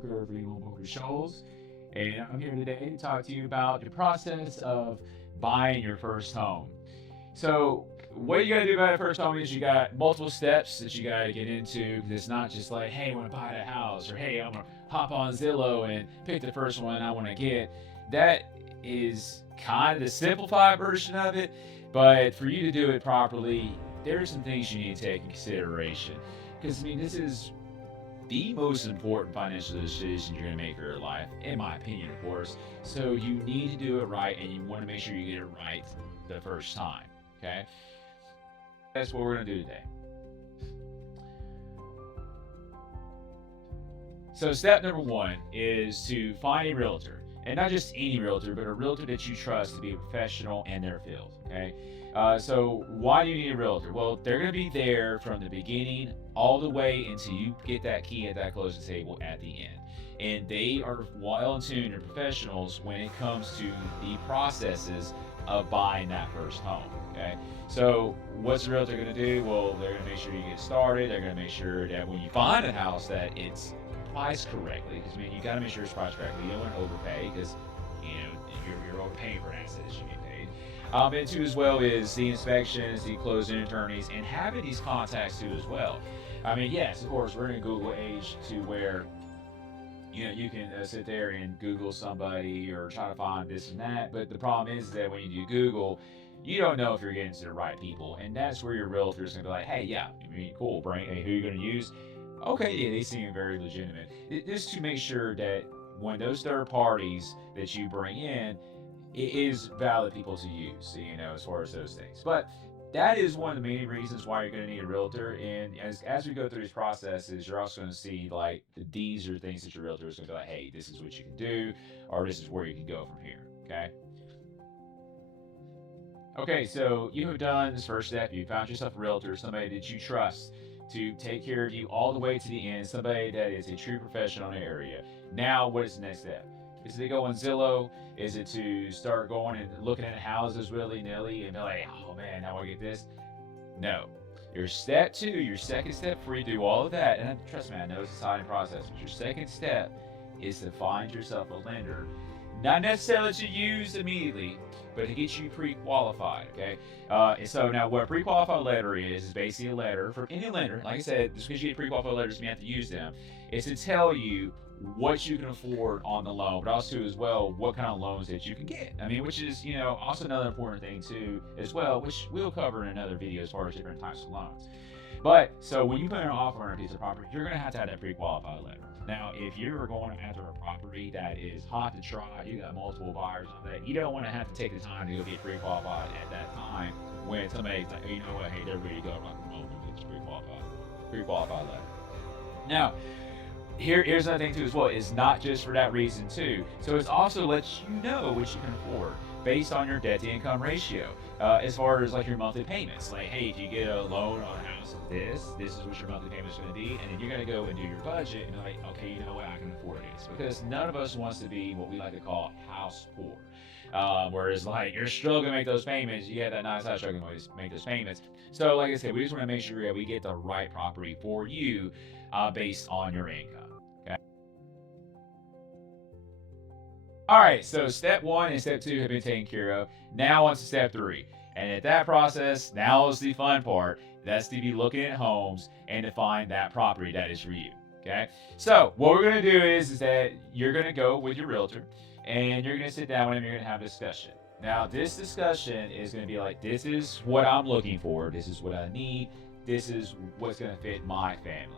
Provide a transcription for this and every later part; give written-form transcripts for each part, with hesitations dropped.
Booker of Regal Booker Shoals, and I'm here today to talk to you about the process of buying your first home. So, what you got to do about it first home is you got multiple steps that you got to get into. It's not just like, hey, I want to buy a house, or hey, I'm gonna hop on Zillow and pick the first one I want to get. That is kind of the simplified version of it, but for you to do it properly, there are some things you need to take in consideration. Because I mean, this is the most important financial decision you're going to make for your life, in my opinion, of course. So you need to do it right, and you want to make sure you get it right the first time. Okay, that's what we're going to do today. So step number one is to find a realtor, and not just any realtor, but a realtor that you trust to be a professional in their field. Okay. So why do you need a realtor? Well, they're going to be there from the beginning all the way until you get that key at that closing table at the end. And they are well in tune and professionals when it comes to the processes of buying that first home. Okay. So what's the realtor going to do? Well, they're going to make sure you get started. They're going to make sure that when you find a house that it's priced correctly. Because I mean, you got to make sure it's priced correctly. You don't want to overpay because you're overpaying for an asset that you get paid. And two as well is the inspections, the closing attorneys, and having these contacts too as well. I mean, yes, of course, we're in a Google age to where you can sit there and Google somebody or try to find this and that. But the problem is that when you do Google, you don't know if you're getting to the right people, and that's where your realtor is going to be like, hey, yeah, I mean, cool, Brian. Hey, who are you going to use? Okay, yeah, they seem very legitimate. Just to make sure that when those third parties that you bring in, it is valid people to use, as far as those things. But that is one of the main reasons why you're going to need a realtor. And as we go through these processes, you're also going to see like these are things that your realtor is going to be like, hey, this is what you can do, or this is where you can go from here. Okay. Okay, so you have done this first step. You found yourself a realtor, somebody that you trust to take care of you all the way to the end, somebody that is a true professional in the area. Now, what is the next step? Is it to go on Zillow? Is it to start going and looking at houses willy nilly and be like, oh man, now I get this? No. Your step two, your second step before you do all of that, and trust me, I know it's a exciting process, but your second step is to find yourself a lender. Not necessarily to use immediately, but to get you pre-qualified, okay? And so now what a pre-qualified letter is basically a letter from any lender. Like I said, just because you get pre-qualified letters, you have to use them. It's to tell you what you can afford on the loan, but also as well what kind of loans that you can get. I mean, which is also another important thing too as well, which we'll cover in another video as far as different types of loans. But so when you put an offer on a piece of property, you're going to have that pre-qualified letter. Now, if you're going after a property that is hot to try, you got multiple buyers on that, you don't want to have to take the time to go get pre-qualified at that time when somebody's like, hey, you know what, hey, they're ready to go, rock and roll, get this pre-qualified letter. Now, here's another thing too as well. It's not just for that reason too. So it's also lets you know what you can afford based on your debt to income ratio. As far as like your monthly payments, like hey, if you get a loan on a house of this is what your monthly payment is going to be, and then you're going to go and do your budget and be like, okay, you know what, I can afford this, because none of us wants to be what we like to call house poor. Whereas like you're struggling to make those payments, you have that nice house struggling to make those payments. So like I said, we just want to make sure that we get the right property for you based on your income. All right, so step one and step two have been taken care of. Now on to step three. And at that process, now is the fun part. That's to be looking at homes and to find that property that is for you. Okay? So what we're going to do is that you're going to go with your realtor and you're going to sit down with him and you're going to have a discussion. Now, this discussion is going to be like, this is what I'm looking for. This is what I need. This is what's going to fit my family.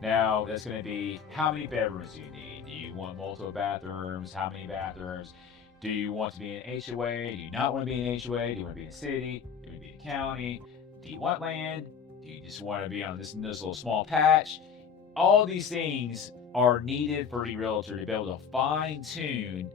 Now, that's going to be how many bedrooms do you need? Do you want multiple bathrooms? How many bathrooms? Do you want to be in HOA? Do you not want to be in HOA? Do you want to be in a city? Do you want to be in a county? Do you want land? Do you just want to be on this little small patch? All these things are needed for the realtor to be able to fine-tune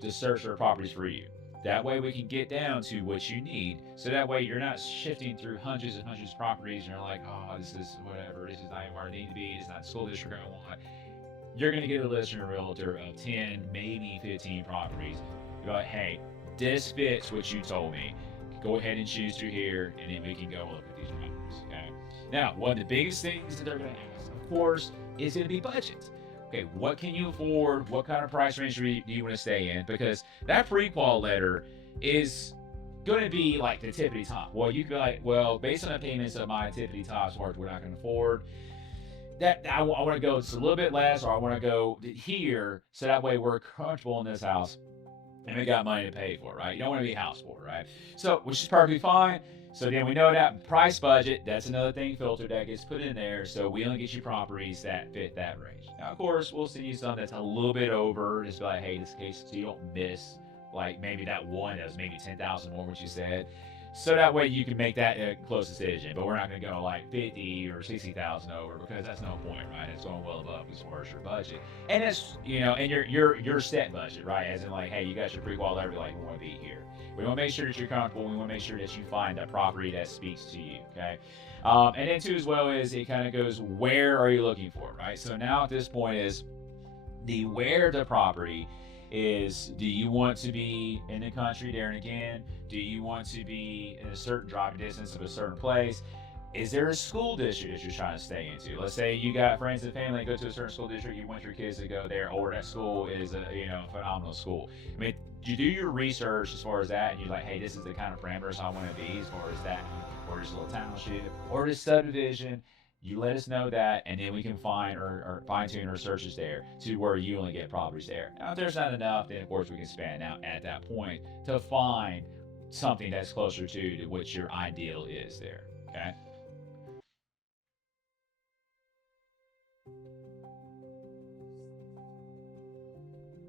the search for properties for you. That way we can get down to what you need. So that way you're not shifting through hundreds and hundreds of properties and you're like, oh, this is whatever. This is not where I need to be. It's not the school district I want. You're going to get a list from a realtor of 10, maybe 15 properties. You're like, hey, this fits what you told me. Go ahead and choose through here, and then we can go look at these properties, okay? Now, one of the biggest things that they're going to ask, of course, is going to be budget. Okay, what can you afford? What kind of price range do you want to stay in? Because that pre-qual letter is going to be like the tippity top. Well, you could be like, well, based on the payments of my tippity tops, we're not going to afford that. I want to go just a little bit less, or I want to go here, so that way we're comfortable in this house and we got money to pay for, right? You don't want to be house poor, right? So, which is perfectly fine. So then we know that price budget, that's another thing filter that gets put in there. So we only get you properties that fit that range. Now, of course, we'll send you some that's a little bit over, just be like, hey, this case, so you don't miss like maybe that one that was maybe 10,000 more, what you said. So that way you can make that a close decision. But we're not going to go like 50 or 60,000 over, because that's no point, right? It's going well above as far as your budget. And it's, and your set budget, right? As in like, hey, you got your pre-qual letter, like, we want to be here. We want to make sure that you're comfortable. We want to make sure that you find a property that speaks to you, okay? And then too, as well as it kind of goes, where are you looking for, right? So now at this point is the where the property is. Do you want to be in the country there and again? Do you want to be in a certain driving distance of a certain place? Is there a school district that you're trying to stay into? Let's say you got friends and family that go to a certain school district, you want your kids to go there, or that school is a phenomenal school. I mean, you do your research as far as that, and you're like, hey, this is the kind of parameters I want to be as far as that, or this little township, or this subdivision. You let us know that, and then we can find or fine tune our searches there to where you only get properties there. Now, if there's not enough, then of course we can expand out at that point to find something that's closer to what your ideal is there. Okay.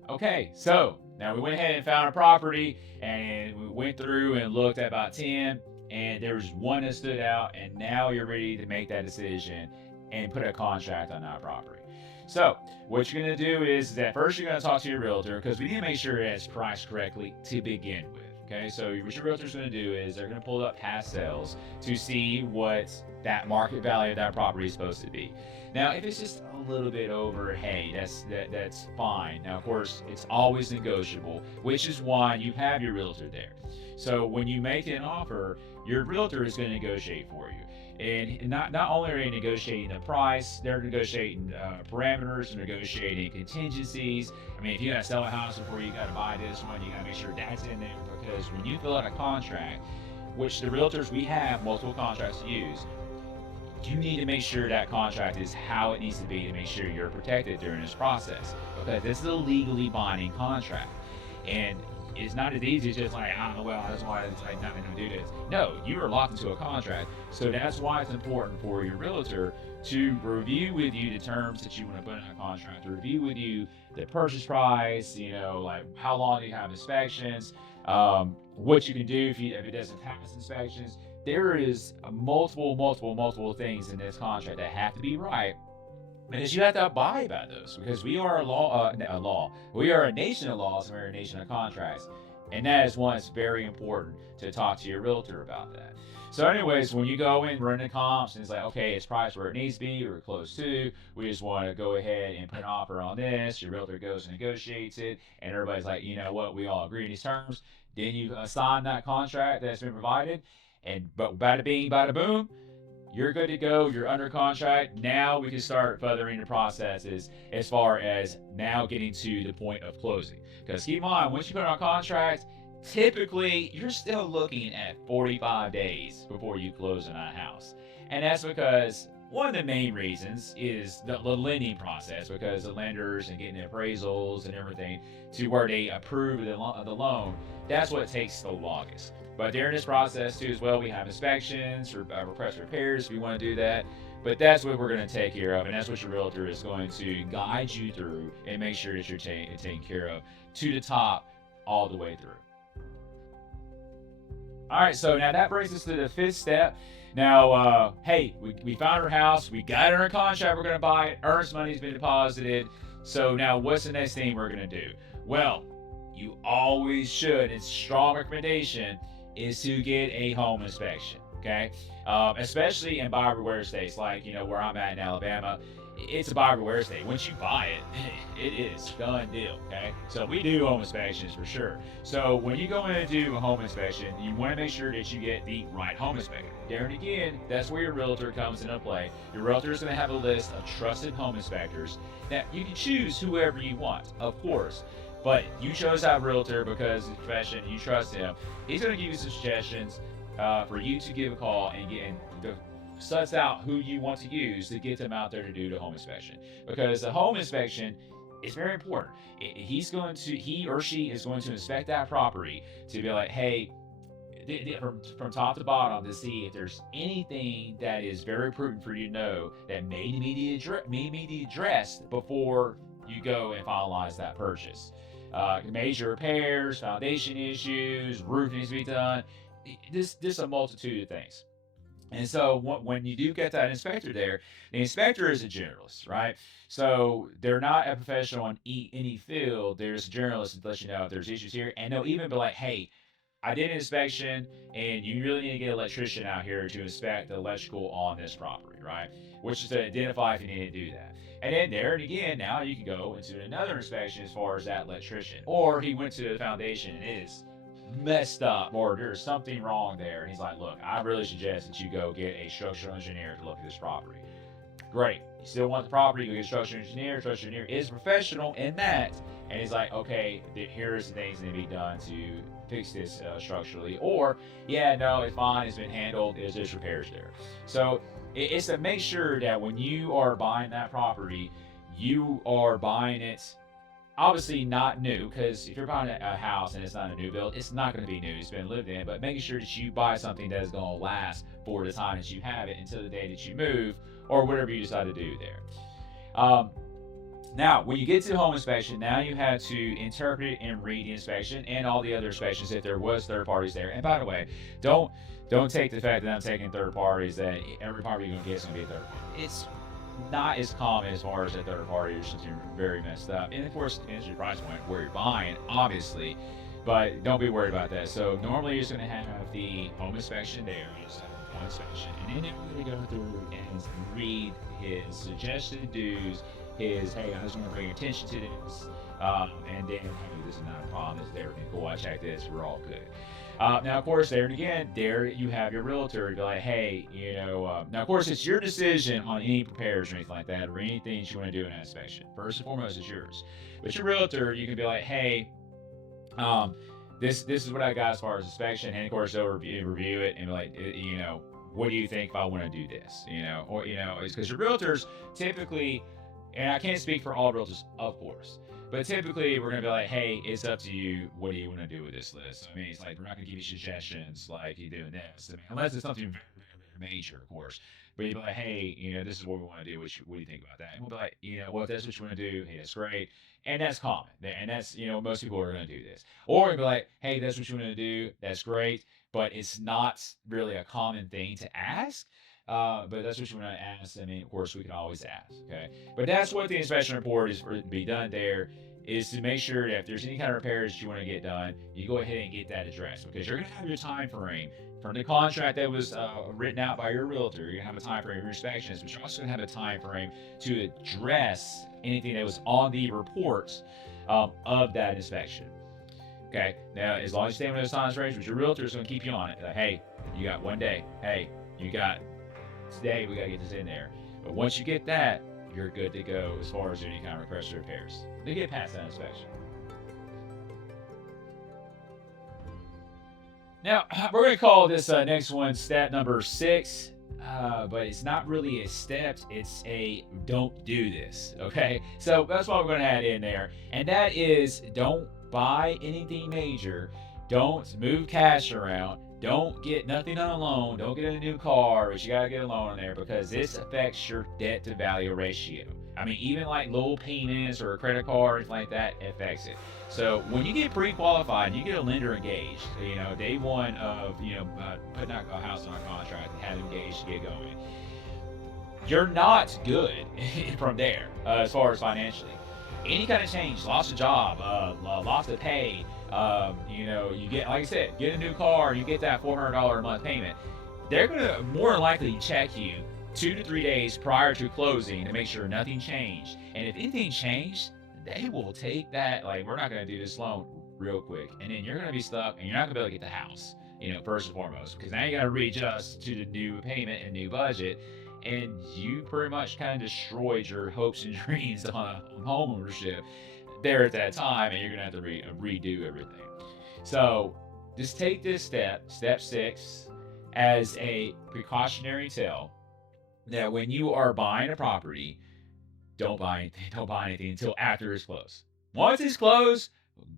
Okay, so now we went ahead and found a property, and we went through and looked at about 10, and there was one that stood out, and now you're ready to make that decision and put a contract on that property. So what you're going to do is that first you're going to talk to your realtor, because we need to make sure it's priced correctly to begin with. Okay, so what your realtor's going to do is they're going to pull up past sales to see what that market value of that property is supposed to be. Now, if it's just a little bit over, hey, that's fine. Now, of course, it's always negotiable, which is why you have your realtor there. So when you make an offer, your realtor is going to negotiate for you. And not only are they negotiating the price, they're negotiating parameters, they're negotiating contingencies. I mean, if you got to sell a house before you got to buy this one, you got to make sure that's in there, because when you fill out a contract, which the realtors, we have multiple contracts to use, you need to make sure that contract is how it needs to be to make sure you're protected during this process, because this is a legally binding contract. And it's not as easy as just like, I don't know, well, that's why it's like nothing to do this. No, you are locked into a contract. So that's why it's important for your realtor to review with you the terms that you want to put in a contract, to review with you the purchase price, like how long do you have inspections, what you can do if it doesn't pass inspections. There is multiple things in this contract that have to be right, because you have to abide by those, because we are we are a nation of laws, and we're a nation of contracts, and that is one that's very important to talk to your realtor about that. So anyways, when you go in, run the comps, and it's like, okay, it's priced where it needs to be or close to, we just want to go ahead and put an offer on this. Your realtor goes and negotiates it, and everybody's like, you know what, we all agree on these terms. Then you sign that contract that's been provided, and but bada bing, bada boom, you're good to go. You're under contract. Now we can start furthering the processes as far as now getting to the point of closing. Because keep in mind, once you put on contract, typically you're still looking at 45 days before you close on a house. And that's because one of the main reasons is the lending process, because the lenders and getting the appraisals and everything to where they approve the loan, that's what takes the longest. But during this process too as well, we have inspections or request repairs if you want to do that. But that's what we're going to take care of, and that's what your realtor is going to guide you through and make sure that you're taken care of to the top all the way through. All right, so now that brings us to the fifth step. Now, hey, we found our house, we got it under contract, we're going to buy it, earnest money's been deposited. So now what's the next thing we're going to do? Well, you always should, it's a strong recommendation, is to get a home inspection, okay? Especially in buyer beware states like, where I'm at in Alabama. it's a buyer beware state. Once you buy it, it is done deal. Okay, so we do home inspections for sure. So when you go in and do a home inspection, you want to make sure that you get the right home inspector. There and again, that's where your realtor comes into play. Your realtor is going to have a list of trusted home inspectors that you can choose whoever you want, of course. But you chose that realtor because it's profession, you trust him. He's going to give you some suggestions for you to give a call and get suss out who you want to use to get them out there to do the home inspection. Because the home inspection is very important. He or she is going to inspect that property to be like, hey, from top to bottom to see if there's anything that is very prudent for you to know that may need to be addressed before you go and finalize that purchase. Major repairs, foundation issues, roof needs to be done. This a multitude of things. And so when you do get that inspector there, the inspector is a generalist, right? So they're not a professional in any field. They're just a generalist to let you know if there's issues here. And they'll even be like, hey, I did an inspection and you really need to get an electrician out here to inspect the electrical on this property, right? Which is to identify if you need to do that. And then there and again, now you can go into another inspection as far as that electrician. Or he went to the foundation and it is messed up or there's something wrong there. And he's like, look, I really suggest that you go get a structural engineer to look at this property. Great. You still want the property, go get a structural engineer. Structural engineer is professional in that. And he's like, okay, here's the things that need to be done to fix this structurally. Or, yeah, no, it's fine. It's been handled. There's just repairs there. So it's to make sure that when you are buying that property, you are buying it obviously not new, because if you're buying a house and it's not a new build, it's not going to be new. It's been lived in, but making sure that you buy something that is going to last for the time that you have it until the day that you move or whatever you decide to do there. Now, when you get to the home inspection, now you have to interpret and read the inspection and all the other inspections if there was third parties there. And by the way, don't take the fact that I'm taking third parties that every property you're going to get is going to be a third party. It's not as common as far as a third party or something very messed up. And of course, it depends on your price point where you're buying, obviously, but don't be worried about that. So normally you're just going to have the home inspection there, just one inspection, and then you're going to go through and read his suggested dues, his, hey, I just want to bring attention to this, and then, hey, this is not a problem, this is everything cool, I checked this, we're all good. Now, of course, there and again, there you have your realtor. You're like, hey, now, of course, it's your decision on any repairs or anything like that, or anything that you want to do in that inspection. First and foremost, it's yours. But your realtor, you can be like, hey, this is what I got as far as inspection, and of course, they'll review it and be like, what do you think if I want to do this? It's because your realtors typically, and I can't speak for all realtors, of course. But typically, we're going to be like, hey, it's up to you. What do you want to do with this list? I mean, it's like, we're not going to give you suggestions like you doing this. I mean, unless it's something very, very major, of course. But you'd be like, hey, this is what we want to do. What do you think about that? And we'll be like, well, if that's what you want to do, hey, that's great. And that's common. And that's, most people are going to do this. Or we'd be like, hey, that's what you want to do. That's great. But it's not really a common thing to ask. But that's what you want to ask. I mean, of course, we can always ask, okay? But that's what the inspection report is for to be done there, is to make sure that if there's any kind of repairs you want to get done, you go ahead and get that addressed, because you're going to have your time frame from the contract that was written out by your realtor. You're going to have a time frame for inspections, but you're also going to have a time frame to address anything that was on the report of that inspection. Okay, now, as long as you stay within those time frames, but your realtor is going to keep you on it. Like, hey, you got one day. Hey, you got today, we got to get this in there. But once you get that, you're good to go as far as any kind of request or repairs. They get past that inspection. Now, we're going to call this next one step number 6, but it's not really a step, it's a don't do this, okay? So that's what we're going to add in there. And that is, don't buy anything major, don't move cash around, don't get nothing on a loan, don't get a new car, but you got to get a loan on there, because this affects your debt to value ratio. I mean, even like little payments or a credit card, like that affects it. So when you get pre-qualified, you get a lender engaged. Day one of putting out a house on a contract, have them engaged to get going. You're not good from there as far as financially. Any kind of change, lost a job, lost a pay, you get, like I said, get a new car, you get that $400 a month payment. They're going to more likely check you 2 to 3 days prior to closing to make sure nothing changed. And if anything changed, they will take that, like, we're not going to do this loan real quick. And then you're going to be stuck and you're not going to be able to get the house, first and foremost, because now you got to readjust to the new payment and new budget. And you pretty much kind of destroyed your hopes and dreams on home ownership there at that time, and you're going to have to redo everything. So just take this step 6, as a precautionary tale that when you are buying a property, don't buy anything until after it's closed. Once it's closed,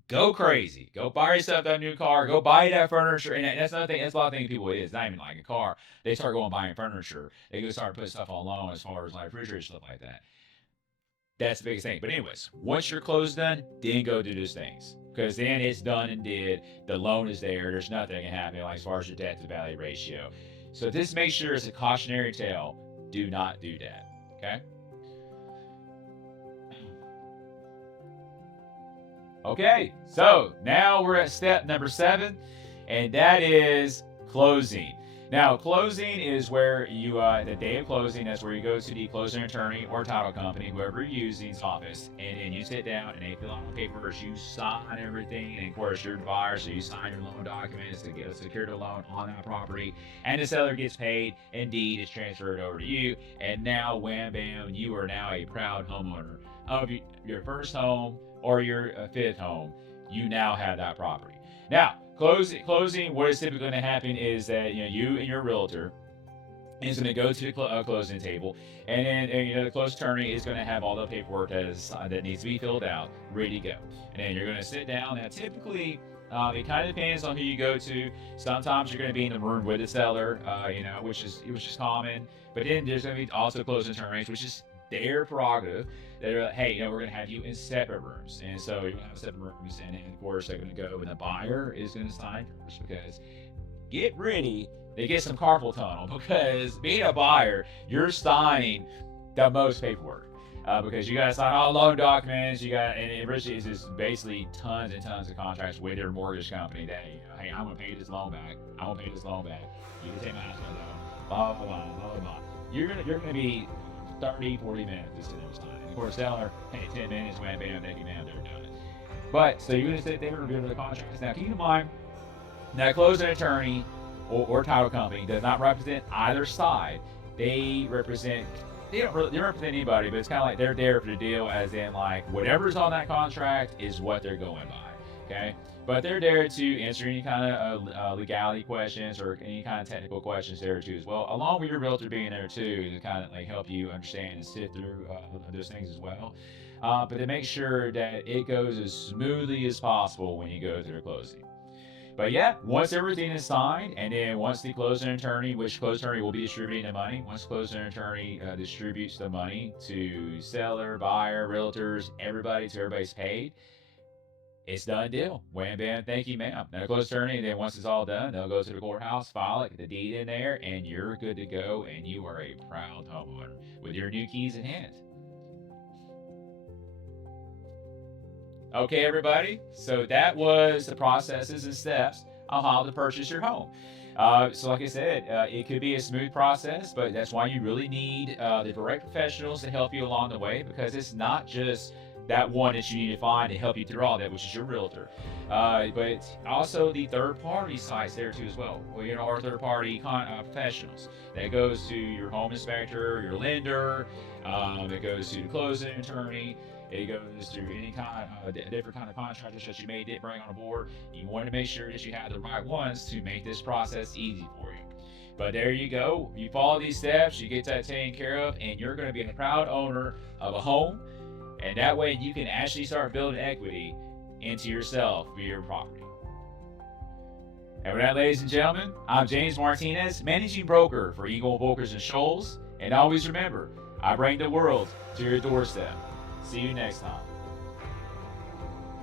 go crazy. Go buy yourself that new car. Go buy that furniture. And that's another thing. That's a lot of things people is. Not even like a car. They start going buying furniture. They go start putting stuff on loan as far as like refrigerators, stuff like that. That's the biggest thing. But anyways, once your close done, then go do those things. Because then it's done and did. The loan is there. There's nothing that can happen like as far as your debt to value ratio. So just make sure it's a cautionary tale. Do not do that. Okay? Okay, so now we're at step number 7, and that is closing. Now, closing is where you, the day of closing, that's where you go to the closing attorney or title company, whoever you're using's office, and then you sit down and they fill out the papers, you sign everything, and of course you're the buyer, so you sign your loan documents to get a secured loan on that property, and the seller gets paid, and deed is transferred over to you, and now, wham bam, you are now a proud homeowner of your first home or your 5th home. You now have that property. Now, closing, what is typically going to happen is that you and your realtor is going to go to the closing table, and then the closing attorney is going to have all the paperwork that needs to be filled out, ready to go. And then you're going to sit down. Now, typically, it kind of depends on who you go to. Sometimes you're going to be in the room with the seller, which is common. But then there's going to be also closing attorneys, which is their prerogative. They're like, hey, we're going to have you in separate rooms. And so you're going to have separate rooms. And then, of course, they're going to go, and the buyer is going to sign first, because get ready to get some carpal tunnel, because being a buyer, you're signing the most paperwork. Because you got to sign all loan documents, and it really is just basically tons and tons of contracts with your mortgage company that, hey, I'm going to pay this loan back. I'm going to pay this loan back. You can take my house loan, blah, blah, blah, blah, blah. You're going to be 30, 40 minutes just sitting there signing. Of course, seller, hey, 10 minutes, wham, bam, thank you, ma'am, they're done. But, so you're going to sit there and review the contracts. Now, keep in mind, that closing attorney or title company does not represent either side. They don't represent anybody, but it's kind of like they're there for the deal, as in, like, whatever's on that contract is what they're going by, okay? But they're there to answer any kind of legality questions or any kind of technical questions there too as well, along with your realtor being there too, to kind of like help you understand and sift through those things as well. But to make sure that it goes as smoothly as possible when you go through the closing. But yeah, once everything is signed, and then once the closing attorney, which closing attorney will be distributing the money, once closing attorney distributes the money to seller, buyer, realtors, everybody's paid, it's done deal. Wham bam, thank you, ma'am. Now, closing attorney, and then once it's all done, they'll go to the courthouse, file it, get the deed in there, and you're good to go, and you are a proud homeowner with your new keys in hand. Okay, everybody, so that was the processes and steps on how to purchase your home. So like I said, it could be a smooth process, but that's why you really need the direct professionals to help you along the way, because it's not just that one that you need to find to help you through all that, which is your realtor. But also the third-party sites there too as well. Or third-party professionals. That goes to your home inspector, your lender. It goes to the closing attorney. It goes through any kind of different kind of contractors that you may bring on board. You want to make sure that you have the right ones to make this process easy for you. But there you go. You follow these steps, you get that taken care of, and you're going to be a proud owner of a home. And that way you can actually start building equity into yourself for your property. And with that, ladies and gentlemen, I'm James Martinez, managing broker for Eagle Brokers and Shoals. And always remember, I bring the world to your doorstep. See you next time.